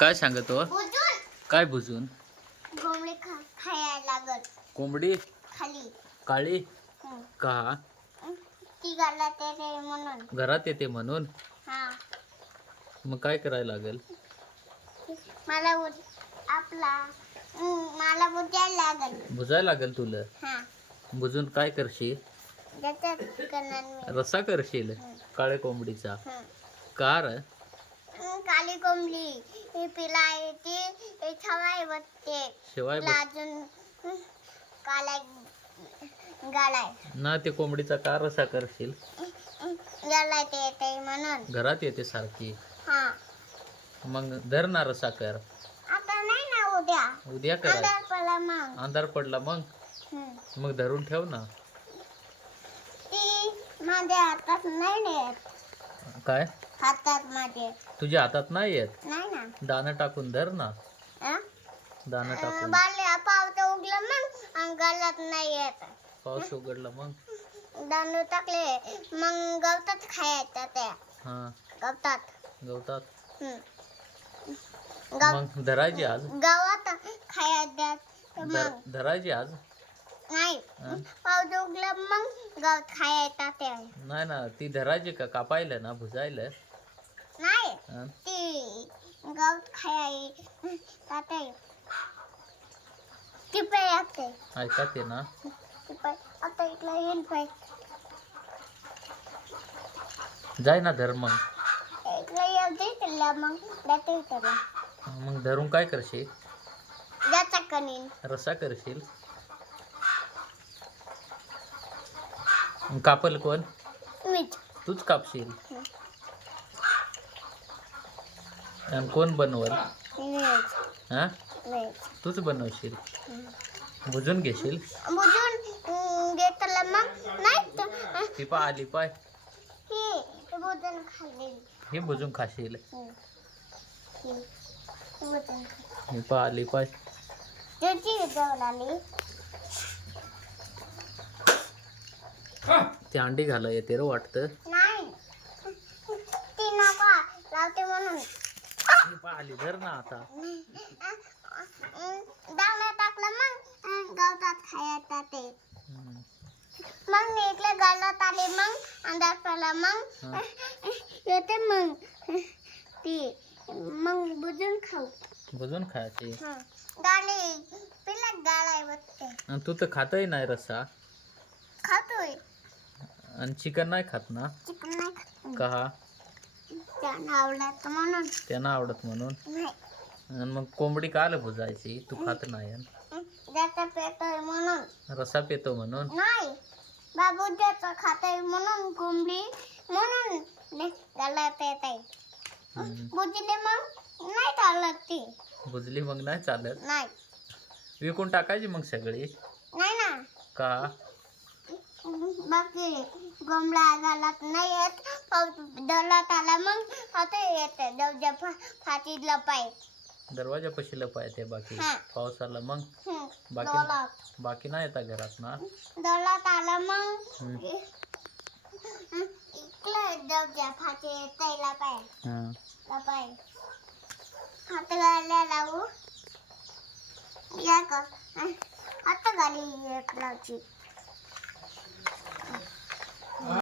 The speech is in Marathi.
काय सांगतो बुजून. काय बुजून? कोंबडी खा खायला लागत कोंबडी? खाली. काळी? हं. का? ती गालात येते म्हणून. घरात येते म्हणून? हा. मग काय करायला लागेल? मला उद आपला हं, मला बुजायला लागल. बुजायला लागेल तुला? हा. बुजून काय करशील? त्याच्यात करणार मी. रसा करशील? काळ्या कोंबडीचा? हं. कार हं, काली कोंबडी. ही पिला येते छवाय बसते. शिवाय बस- अजून गालाय ना ते कोंबडीचा का रसा करशील? गालाय ते येते म्हणून. घरात येते सारखी. हा. मग धर ना रसा कर. आता नाही ना उद्या. उद्या करा अंधार पडला मग. अंधार पडला मग. मग धरून ठेव ना. ती माझ्या हातात नाही नेत काय? हातात माझे. तुझ्या हातात नाही येत? नाही. ना दाणं टाकून धर ना? दाणं टाकून. पावतं उगलं मग गळ्यात नाही येत. पाऊस उघडला मग? दांडू टाकले मग गवतात खायच्या त्या हा. गवतात. गवतात. गव मग धरायची आज? गावात खायच्या तर धर- मग धरायची आज? नाही. हं? पाऊस उगलं मग गवत खायचा ते. नाही ना ती धरायची का? कापायला ना भुजायला? नाही. हं? ती गवत खाय ताते टिपे लागते ऐका ते ना. टिपे. आता इकडे येईल पाय जाय ना धर मग. इकडे येऊ दे त्याला मग. जाते मग. धरून काय करशील? जाता कनीन रसा करशील? कापल कोण? मीठ. तूच कापशील. आणि कोण बनवल? हा? तूच बनवशील? बुजून घेशील? घेतलं मग. नाही ती पा आली पाय. हे बुजून खाशील. हं. पा आली पाय. ते अंडी घाला येते रे वाटतं नाही ती नका लावते म्हणून हे पा आली धर ना आता. टाकलं मग गवतात खायचं ते. हम्म. मग मी इकडे गळत आले मग अंधार पडला मग. हा. येते मग. ती मग बुजून खाऊ. बुजून खायची. हं. गाडी पिला गाळाय बसते आणि तू तर खातही नाही रस्सा. खातोय. आणि चिकन नाही खात ना? चिकन नाही खात. का? त्यांना आवडत म्हणून. त्यांना आवडत म्हणून? नाही. आणि मग कोंबडी काल भुजायची तू खात नाही हं. ज्याचा पेटोय म्हणून. रसा पेतो म्हणून? नाही. बाबू ज्याचं खातोय म्हणून कोंबडी म्हणून ले- गळत येत आहे हम्म. बुजले मग नाही चालत ती. भुजली मग नाही चालत? नाही. विकून टाकायची मग सगळी? नाही ना. का? बाकी गोमला घालत नाही येत दलात आला मग आता येते. दवजा फाटी लपाय दरवाजा पशी लपाय ते बाकी. हा. पाऊस आला मग? हं, बाकी दलात. बाकी नाही येतात घरात ना? दलात आला मग. हं, इकडे फाटी येते लपाय हा. लपाय हात घालायला लावू. या का? हं, हात घाली एक लावची.